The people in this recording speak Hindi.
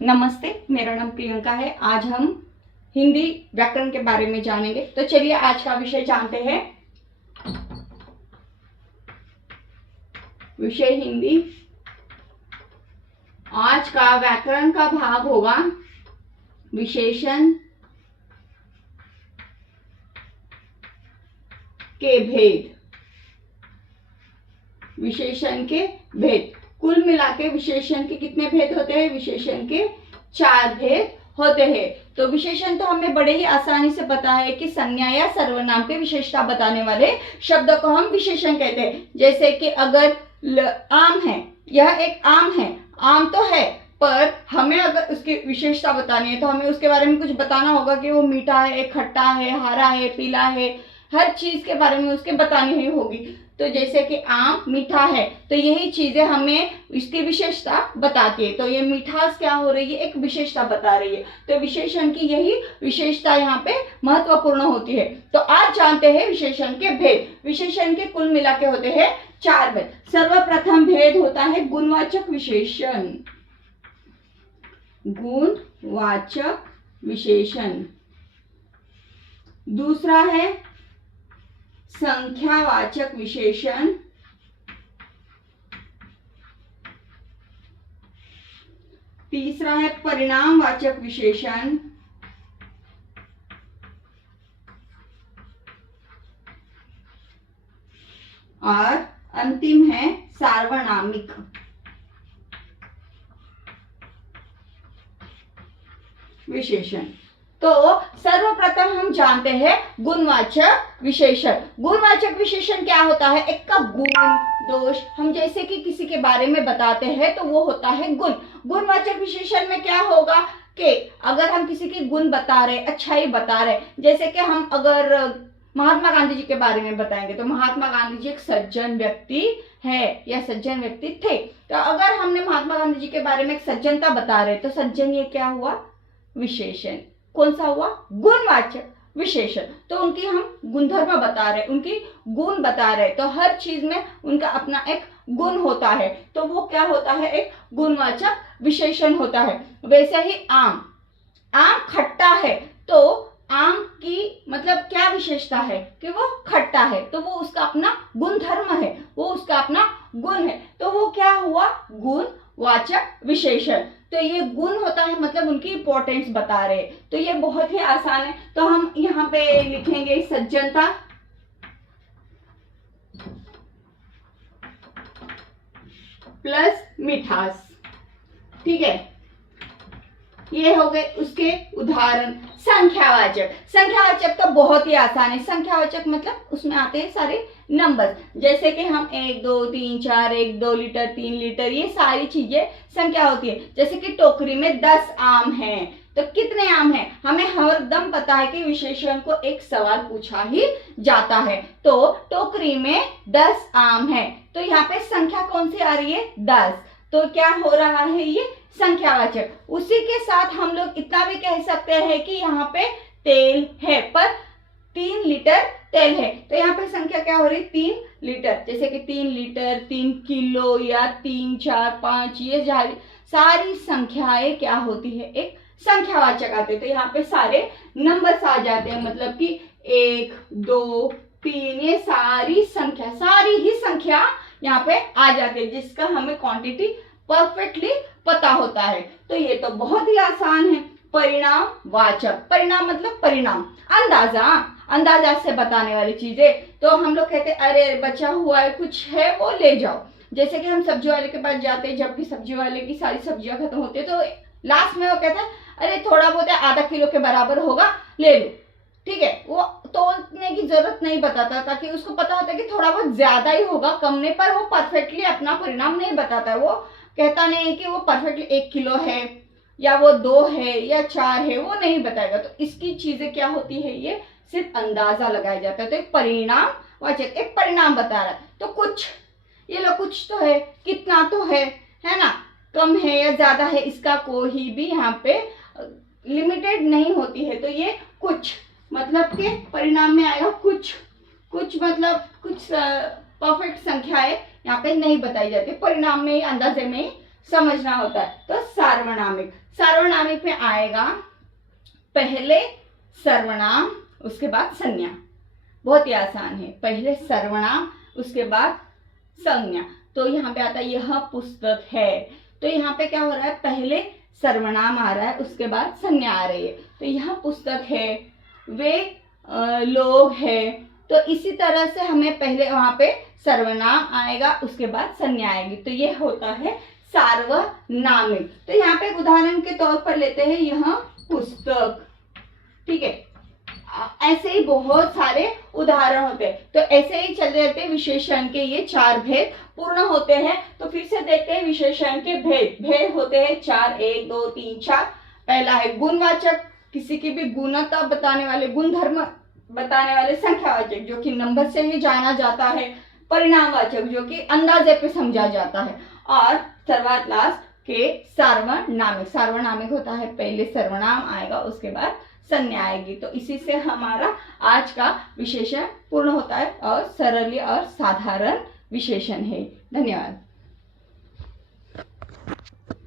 नमस्ते, मेरा नाम प्रियंका है। आज हम हिंदी व्याकरण के बारे में जानेंगे। तो चलिए आज का विषय जानते हैं। विषय हिंदी। आज का व्याकरण का भाग होगा विशेषण के भेद। विशेषण के भेद, कुल मिलाके विशेषण के कितने भेद होते हैं? विशेषण के 4 भेद होते हैं। तो विशेषण तो हमें बड़े ही आसानी से पता है कि संज्ञा या सर्वनाम के विशेषता बताने वाले शब्द को हम विशेषण कहते हैं। जैसे कि अगर आम है, यह एक आम है, आम तो है, पर हमें अगर उसकी विशेषता बतानी है तो हमें उसके बारे में कुछ बताना होगा कि वो मीठा है, खट्टा है, हरा है, पीला है, हर चीज के बारे में उसके बतानी ही होगी। तो जैसे कि आम मीठा है, तो यही चीजें हमें इसकी विशेषता बताती है। तो ये मिठास क्या हो रही है? एक विशेषता बता रही है। तो विशेषण की यही विशेषता यहाँ पे महत्वपूर्ण होती है। तो आज जानते हैं विशेषण के भेद। विशेषण के कुल मिला के होते हैं 4 भेद। सर्वप्रथम भेद होता है गुणवाचक विशेषण। गुणवाचक विशेषण। दूसरा है संख्यावाचक विशेषण। तीसरा है परिणामवाचक विशेषण। और अंतिम है सार्वनामिक विशेषण। तो सर्वप्रथम हम जानते हैं गुणवाचक विशेषण। गुणवाचक विशेषण क्या होता है? एक का गुण दोष, हम जैसे कि किसी के बारे में बताते हैं तो वो होता है गुण। गुणवाचक विशेषण में क्या होगा कि अगर हम किसी की गुण बता रहे, अच्छाई बता रहे, जैसे कि हम अगर महात्मा गांधी जी के बारे में बताएंगे तो महात्मा गांधी जी एक सज्जन व्यक्ति है या सज्जन व्यक्ति थे। तो अगर हमने महात्मा गांधी जी के बारे में एक सज्जनता बता रहे तो सज्जन ये क्या हुआ? विशेषण। कौन सा हुआ? गुणवाचक विशेषण। तो उनकी हम गुणधर्म बता रहे, उनकी गुण बता रहे, तो हर चीज में उनका अपना एक गुण होता है, तो वो क्या होता है? एक गुणवाचक विशेषण होता है। वैसे ही आम, आम खट्टा है, तो आम की मतलब क्या विशेषता है? कि वो खट्टा है, तो वो उसका अपना गुणधर्म है, वो उसका अपना गुण है, तो वो क्या हुआ? गुणवाचक विशेषण। तो ये गुण होता है, मतलब उनकी इंपॉर्टेंस बता रहे। तो ये बहुत ही आसान है। तो हम यहाँ पे लिखेंगे सज्जनता प्लस मिठास। ठीक है, ये हो गए उसके उदाहरण। संख्यावाचक, संख्यावाचक तो बहुत ही आसान है। संख्यावाचक मतलब उसमें आते हैं सारे नंबर, जैसे कि हम 1 2 3 4, 1 2 लीटर, 3 लीटर, ये सारी चीजें संख्या होती है। जैसे कि टोकरी में 10 आम हैं, तो कितने आम हैं? हमें हरदम पता है कि विशेषण को एक सवाल पूछा ही जाता है। तो टोकरी में 10 आम है, तो यहाँ पे संख्या कौन सी आ रही है? 10। तो क्या हो रहा है? ये संख्यावाचक। उसी के साथ हम लोग इतना भी कह सकते हैं कि यहाँ पे तेल है, पर 3 लीटर तेल है, तो यहाँ पे संख्या क्या हो रही? 3 लीटर। जैसे कि 3 लीटर, 3 किलो या 3 4 5, ये सारी संख्याएं क्या होती है? एक संख्यावाचक आते हैं। तो यहाँ पे सारे नंबर्स आ जाते हैं, मतलब कि 1 2 3, ये सारी ही संख्या यहाँ पे आ जाती है, जिसका हमें क्वांटिटी परफेक्टली पता होता है। तो ये तो बहुत ही आसान है। परिणाम वाचक, परिणाम मतलब परिणाम, अंदाजा, अंदाजा से बताने वाली चीजें। तो हम लोग कहते हैं अरे बचा हुआ है, कुछ है वो ले जाओ। जैसे कि हम सब्जी वाले के पास जाते हैं, जब भी सब्जी वाले की सारी सब्जियां खत्म होती है तो लास्ट में वो कहता है अरे थोड़ा बहुत है, आधा किलो के बराबर होगा, ले लो। ठीक है, वो तोलने की जरूरत नहीं बताता, ताकि उसको पता होता है कि थोड़ा बहुत ज्यादा ही होगा, कम नहीं, पर वो परफेक्टली अपना परिणाम नहीं बताता है। वो कहता नहीं है कि वो परफेक्टली 1 किलो है या वो 2 है या 4 है, वो नहीं बताएगा। तो इसकी चीजें क्या होती है? ये सिर्फ अंदाजा लगाया जाता है। तो एक परिणाम वाचक एक परिणाम बता रहा है। तो कुछ, ये लो कुछ तो है, कितना तो है ना, कम है या ज्यादा है, इसका कोई भी यहाँ पे लिमिटेड नहीं होती है। तो ये कुछ मतलब के परिणाम में आएगा कुछ, कुछ मतलब कुछ परफेक्ट संख्याएं यहाँ पे नहीं बताई जाती, परिणाम में अंदाजे में समझना होता है। तो सार्वनामिक, सार्वनामिक में आएगा पहले सर्वनाम उसके बाद संज्ञा। बहुत ही आसान है, पहले सर्वनाम उसके बाद संज्ञा। तो यहाँ पे आता है यह पुस्तक है, तो यहाँ पे क्या हो रहा है, पहले सर्वनाम आ रहा है उसके बाद संज्ञा आ रही है। तो यह पुस्तक है, वे लोग हैं। तो इसी तरह से हमें पहले वहां पे सर्वनाम आएगा उसके बाद संज्ञा आएगी। तो ये होता है सार्वनामिक। तो यहाँ पे एक उदाहरण के तौर पर लेते हैं, यह पुस्तक, ठीक है। ऐसे ही बहुत सारे उदाहरण होते हैं। तो ऐसे ही चलते रहते हैं, विशेषण के ये 4 भेद पूर्ण होते हैं। तो फिर से देखते हैं विशेषण के भेद। भेद होते हैं 4, 1, 2, 3, 4। पहला है गुणवाचक, किसी की भी गुणता बताने वाले, गुणधर्म बताने वाले। संख्यावाचक, जो कि नंबर से ही जाना जाता है। परिणामवाचक, जो कि अंदाजे पे समझा जाता है। और सर्वात लास्ट के सार्वनामिक। सार्वनामिक होता है पहले सर्वनाम आएगा उसके बाद संज्ञा आएगी। तो इसी से हमारा आज का विशेषण पूर्ण होता है और सरल और साधारण विशेषण है। धन्यवाद।